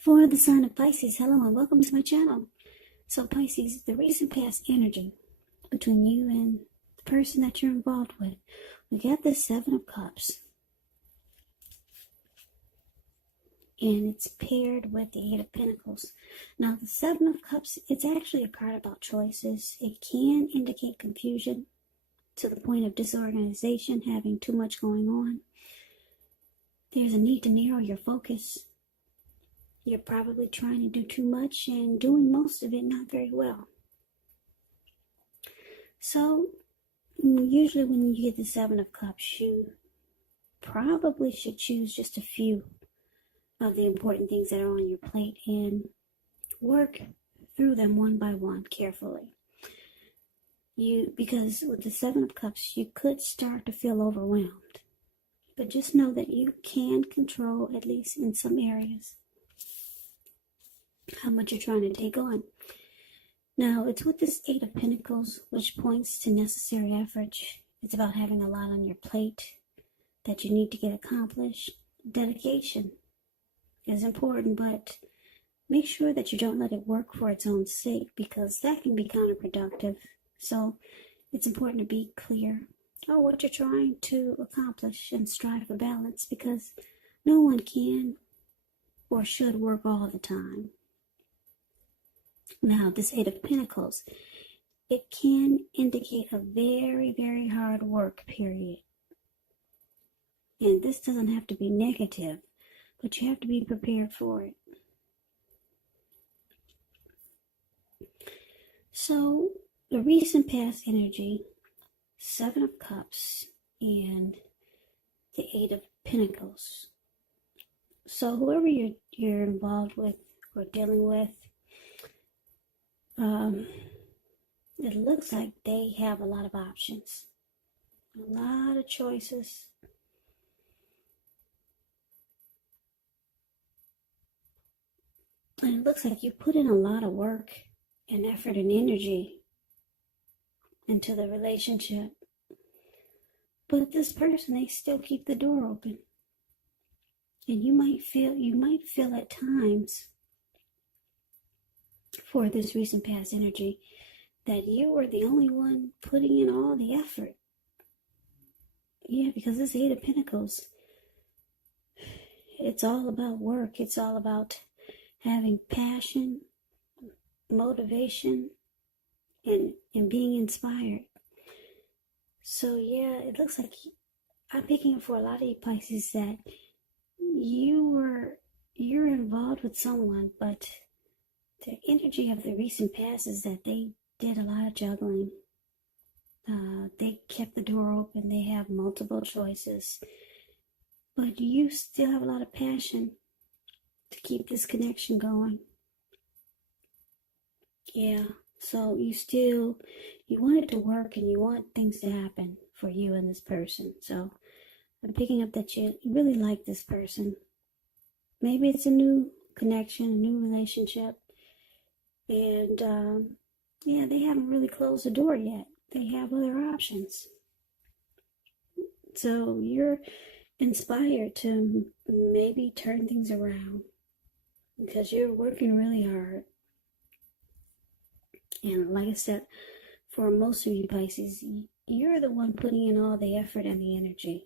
For the sign of Pisces, hello and welcome to my channel. So Pisces, the recent past energy between you and the person that you're involved with. We got the Seven of Cups. And it's paired with the Eight of Pentacles. Now the Seven of Cups, it's actually a card about choices. It can indicate confusion to the point of disorganization, having too much going on. There's a need to narrow your focus. You're probably trying to do too much and doing most of it not very well. So, usually when you get the Seven of Cups, you probably should choose just a few of the important things that are on your plate and work through them one by one carefully. Because with the Seven of Cups, you could start to feel overwhelmed. But just know that you can control, at least in some areas, how much you're trying to take on. Now, it's with this Eight of Pentacles, which points to necessary effort. It's about having a lot on your plate that you need to get accomplished. Dedication is important, but make sure that you don't let it work for its own sake, because that can be counterproductive. So it's important to be clear on what you're trying to accomplish and strive for balance, because no one can or should work all the time. Now, this Eight of Pentacles, it can indicate a very, very hard work period. And this doesn't have to be negative, but you have to be prepared for it. So, the recent past energy, Seven of Cups, and the Eight of Pentacles. So, whoever you're involved with or dealing with, it looks like they have a lot of options, a lot of choices. And it looks like you put in a lot of work and effort and energy into the relationship. But this person, they still keep the door open. And you might feel at times, for this recent past energy, that you were the only one putting in all the effort. Yeah, because this Eight of Pentacles, it's all about work. It's all about having passion, motivation, and being inspired. So yeah, it looks like I'm picking up for a lot of you Pisces that you're involved with someone, but the energy of the recent past is that they did a lot of juggling. They kept the door open. They have multiple choices. But you still have a lot of passion to keep this connection going. Yeah, so you want it to work and you want things to happen for you and this person. So I'm picking up that you really like this person. Maybe it's a new connection, a new relationship. And yeah, they haven't really closed the door yet. They have other options. So you're inspired to maybe turn things around because you're working really hard. And like I said, for most of you Pisces, you're the one putting in all the effort and the energy,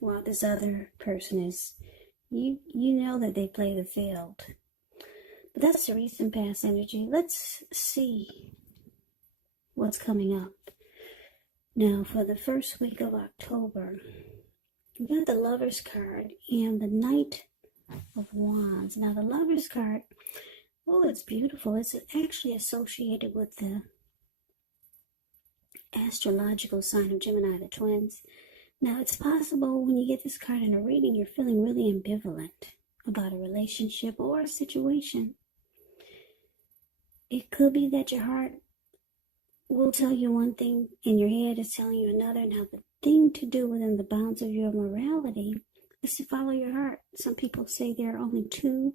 while this other person is, you know that they play the field. But that's the recent past energy. Let's see what's coming up. Now, for the first week of October, we got the Lover's card and the Knight of Wands. Now, the Lover's card, oh, it's beautiful. It's actually associated with the astrological sign of Gemini, the twins. Now, it's possible when you get this card in a reading, you're feeling really ambivalent about a relationship or a situation. It could be that your heart will tell you one thing and your head is telling you another. Now, the thing to do within the bounds of your morality is to follow your heart. Some people say there are only two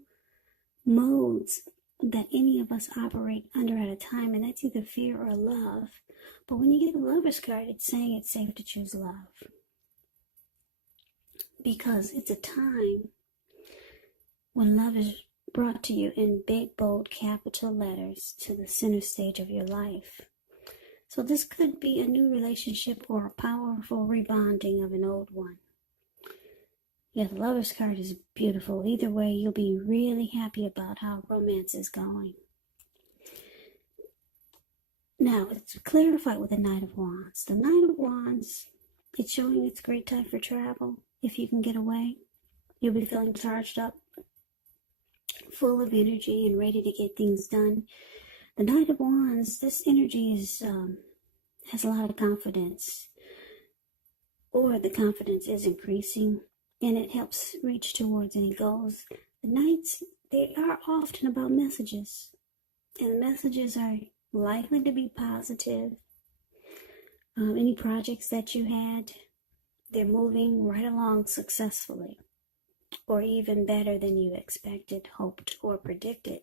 modes that any of us operate under at a time, and that's either fear or love. But when you get the Lover's card, it's saying it's safe to choose love, because it's a time when love is brought to you in big, bold, capital letters to the center stage of your life. So this could be a new relationship or a powerful rebonding of an old one. Yeah, the Lover's card is beautiful. Either way, you'll be really happy about how romance is going. Now, it's clarified with the Knight of Wands. The Knight of Wands, it's showing it's a great time for travel. If you can get away, you'll be feeling charged up, full of energy and ready to get things done. The Knight of Wands, this energy is has a lot of confidence, or the confidence is increasing, and it helps reach towards any goals. The Knights, they are often about messages, and the messages are likely to be positive. Any projects that you had, they're moving right along successfully, or even better than you expected, hoped, or predicted.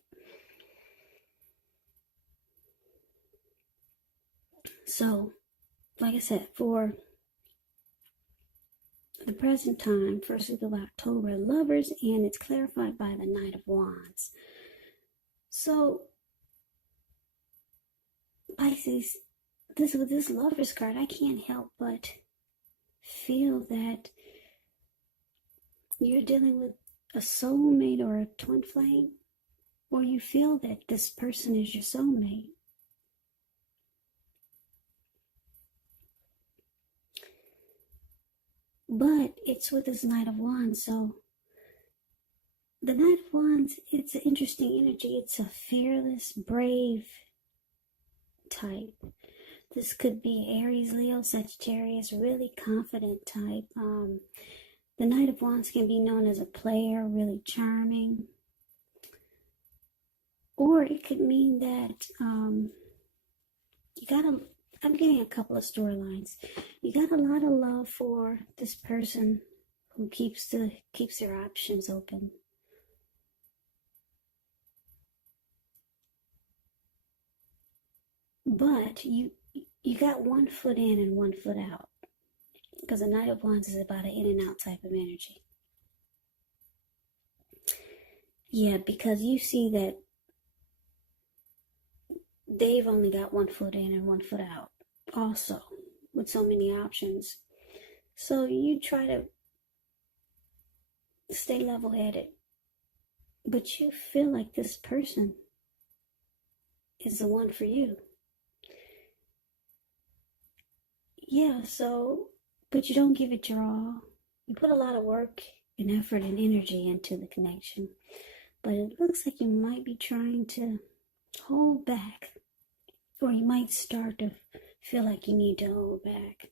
So, like I said, for the present time, first week of October, Lovers, and it's clarified by the Knight of Wands. So, Pisces, with this Lovers card, I can't help but feel that you're dealing with a soulmate or a twin flame, or you feel that this person is your soulmate. But it's with this Knight of Wands, so the Knight of Wands, it's an interesting energy. It's a fearless, brave type. This could be Aries, Leo, Sagittarius, really confident type. The Knight of Wands can be known as a player, really charming. Or it could mean that I'm getting a couple of storylines. You got a lot of love for this person who keeps their options open. But you got one foot in and one foot out. Because the Knight of Wands is about an in and out type of energy. Yeah, because you see that they've only got one foot in and one foot out also, with so many options. So you try to stay level-headed, but you feel like this person is the one for you. Yeah, so, but you don't give it your all. You put a lot of work and effort and energy into the connection, but it looks like you might be trying to hold back, or you might start to feel like you need to hold back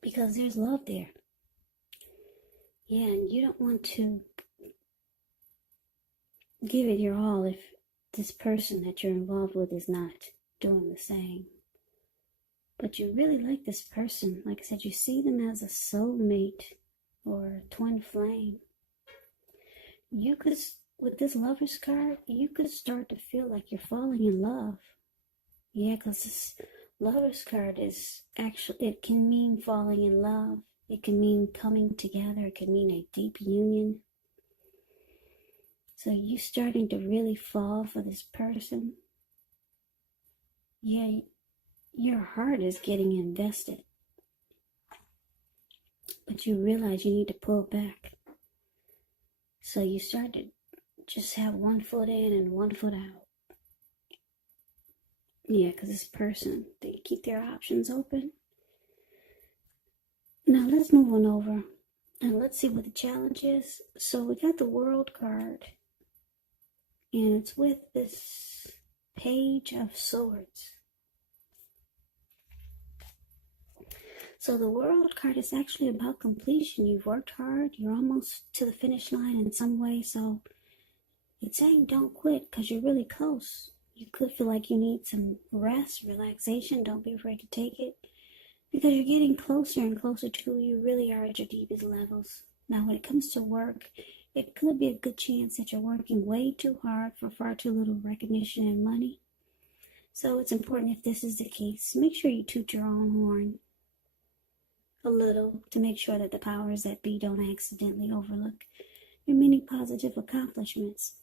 because there's love there. Yeah, and you don't want to give it your all if this person that you're involved with is not doing the same. But you really like this person. Like I said, you see them as a soulmate or a twin flame. You could, with this Lover's card, you could start to feel like you're falling in love. Yeah, because this Lover's card is actually, it can mean falling in love. It can mean coming together. It can mean a deep union. So you starting to really fall for this person. Yeah, your heart is getting invested. But you realize you need to pull back. So you start to just have one foot in and one foot out. Yeah, because this person, they keep their options open. Now let's move on over and let's see what the challenge is. So we got the World card, and it's with this Page of Swords. So the World card is actually about completion. You've worked hard. You're almost to the finish line in some way. So it's saying don't quit because you're really close. You could feel like you need some rest, relaxation. Don't be afraid to take it because you're getting closer and closer to who you really are at your deepest levels. Now, when it comes to work, it could be a good chance that you're working way too hard for far too little recognition and money. So it's important, if this is the case, make sure you toot your own horn a little to make sure that the powers that be don't accidentally overlook and many positive accomplishments.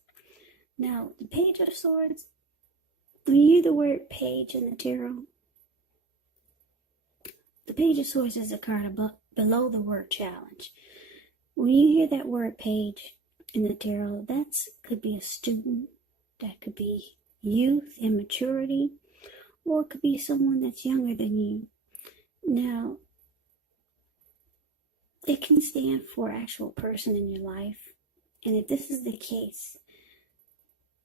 Now, the Page of Swords, when you hear the word page in the tarot, the Page of Swords is a card above, below the word challenge. When you hear that word page in the tarot, that could be a student, that could be youth, immaturity, or it could be someone that's younger than you. Now, it can stand for actual person in your life. And if this is the case,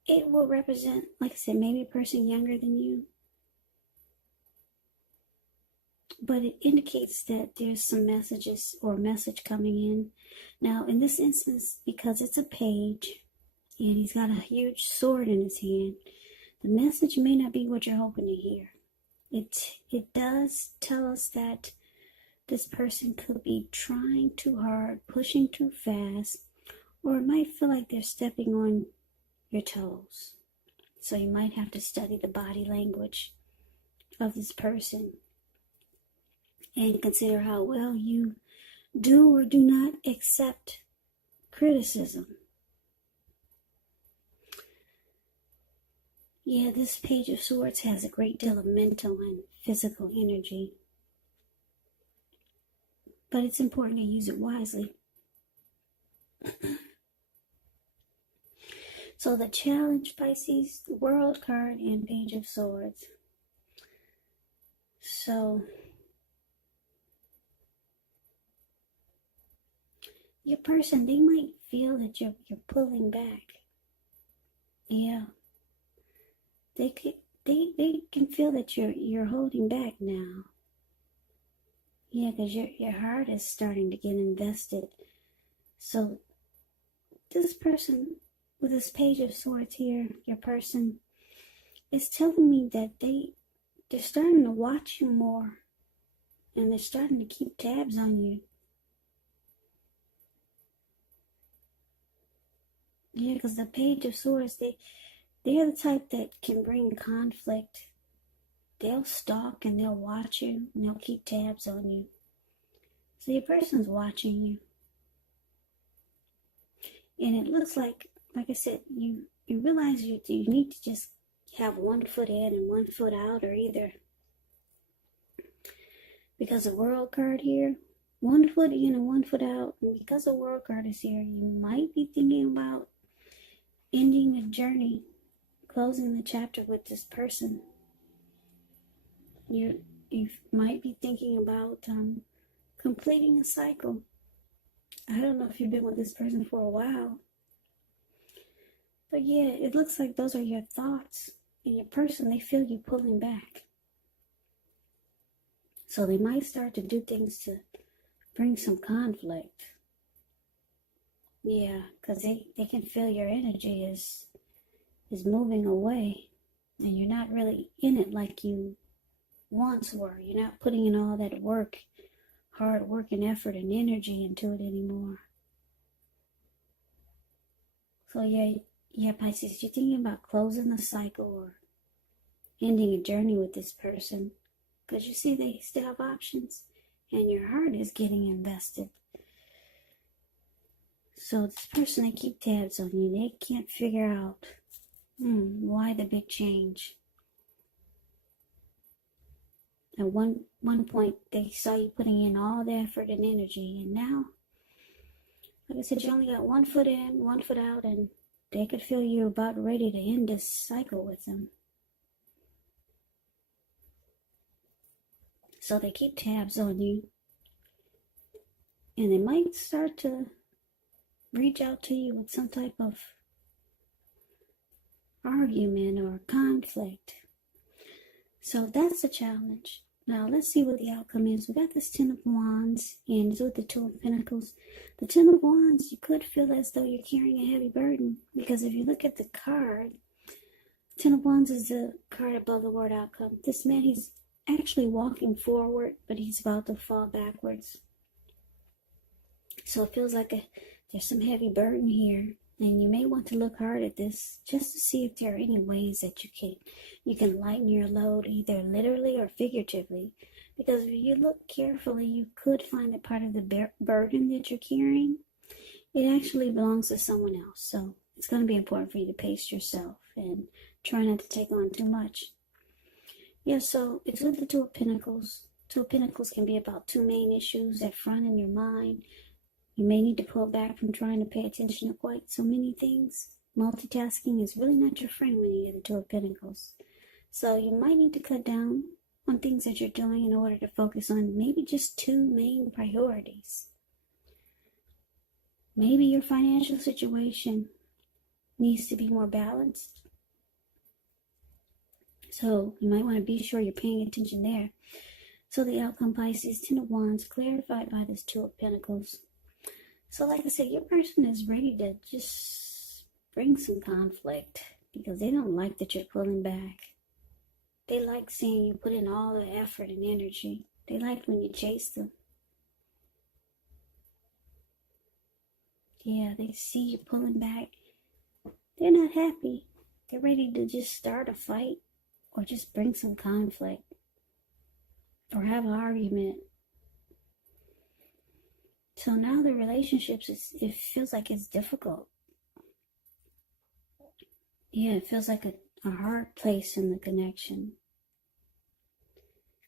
it will represent, like I said, maybe a person younger than you. But it indicates that there's some messages or message coming in. Now, in this instance, because it's a page and he's got a huge sword in his hand, the message may not be what you're hoping to hear. It does tell us that this person could be trying too hard, pushing too fast, or it might feel like they're stepping on your toes. So you might have to study the body language of this person and consider how well you do or do not accept criticism. Yeah, this Page of Swords has a great deal of mental and physical energy, but it's important to use it wisely. So the challenge, Pisces, the World card, and Page of Swords. So your person, they might feel that you're pulling back. Yeah. They can feel that you're holding back now. Yeah, because your heart is starting to get invested. So this person with this Page of Swords here, your person, is telling me that they're starting to watch you more, and they're starting to keep tabs on you. Yeah, because the Page of Swords, they're the type that can bring conflict. They'll stalk and they'll watch you and they'll keep tabs on you. So your person's watching you. And it looks like I said, you realize you need to just have one foot in and one foot out, or either, because the World card here, one foot in and one foot out, and because the World card is here, you might be thinking about ending a journey, closing the chapter with this person. You might be thinking about completing a cycle. I don't know if you've been with this person for a while, but yeah, it looks like those are your thoughts, and your person, they feel you pulling back. So they might start to do things to bring some conflict. Yeah, because they can feel your energy is moving away, and you're not really in it like you once were. You're not putting in all that work, hard work and effort and energy into it anymore. So yeah, Pisces, you're thinking about closing the cycle or ending a journey with this person, because you see they still have options, and your heart is getting invested. So this person, they keep tabs on you. They can't figure out why the big change. At one point, they saw you putting in all the effort and energy, and now, like I said, you only got one foot in, one foot out, and they could feel you're about ready to end this cycle with them. So they keep tabs on you, and they might start to reach out to you with some type of argument or conflict. So that's a challenge. Now let's see what the outcome is. We got this Ten of Wands, and it's with the Two of Pentacles. The Ten of Wands, you could feel as though you're carrying a heavy burden, because if you look at the card, Ten of Wands is the card above the word outcome. This man, he's actually walking forward, but he's about to fall backwards. So it feels like there's some heavy burden here, and you may want to look hard at this just to see if there are any ways that you can lighten your load, either literally or figuratively. Because if you look carefully, you could find that part of the burden that you're carrying it actually belongs to someone else. So it's going to be important for you to pace yourself and try not to take on too much. Yeah, so it's with the Two of Pentacles. Two of Pentacles can be about two main issues at front in your mind. You may need to pull back from trying to pay attention to quite so many things. Multitasking is really not your friend when you get the Two of Pentacles. So you might need to cut down on things that you're doing in order to focus on maybe just two main priorities. Maybe your financial situation needs to be more balanced. So you might want to be sure you're paying attention there. So the outcome, Pisces, Ten of Wands, clarified by this Two of Pentacles. So like I said, your person is ready to just bring some conflict because they don't like that you're pulling back. They like seeing you put in all the effort and energy. They like when you chase them. Yeah, they see you pulling back. They're not happy. They're ready to just start a fight or just bring some conflict or have an argument. So now the relationships, it feels like it's difficult. Yeah, it feels like a hard place in the connection.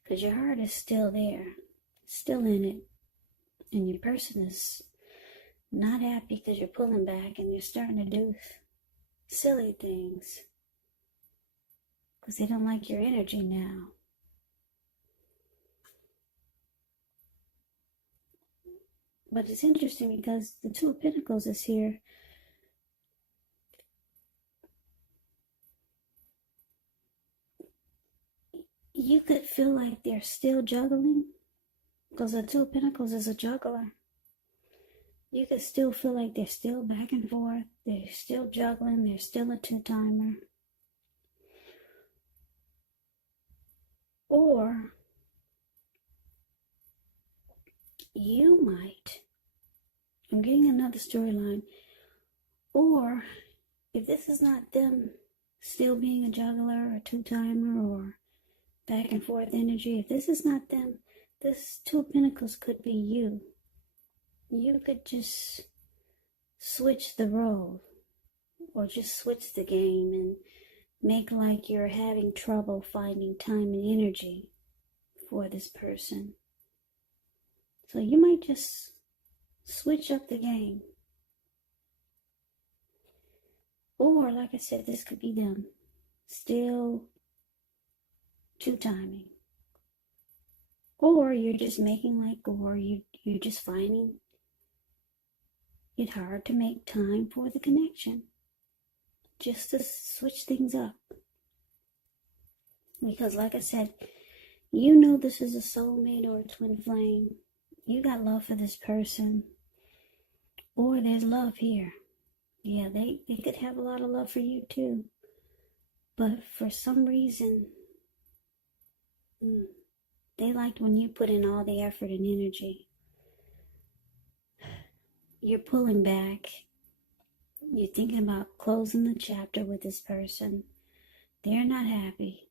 Because your heart is still there, still in it. And your person is not happy because you're pulling back and you're starting to do silly things. Because they don't like your energy now. But it's interesting because the Two of Pentacles is here. You could feel like they're still juggling. Because the Two of Pentacles is a juggler. You could still feel like they're still back and forth. They're still juggling. They're still a two-timer. Or you might, I'm getting another storyline, or if this is not them still being a juggler or two-timer or back and forth energy, if this is not them, this Two of Pentacles could be you. You could just switch the role or just switch the game and make like you're having trouble finding time and energy for this person. So you might just switch up the game. Or, like I said, this could be them still two-timing. Or you're just making like, or you're just finding it hard to make time for the connection. Just to switch things up. Because like I said, you know this is a soulmate or a twin flame. You got love for this person. Or there's love here. Yeah, they could have a lot of love for you too. But for some reason, they liked when you put in all the effort and energy. You're pulling back. You're thinking about closing the chapter with this person. They're not happy.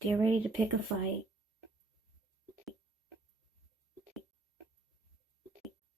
They're ready to pick a fight.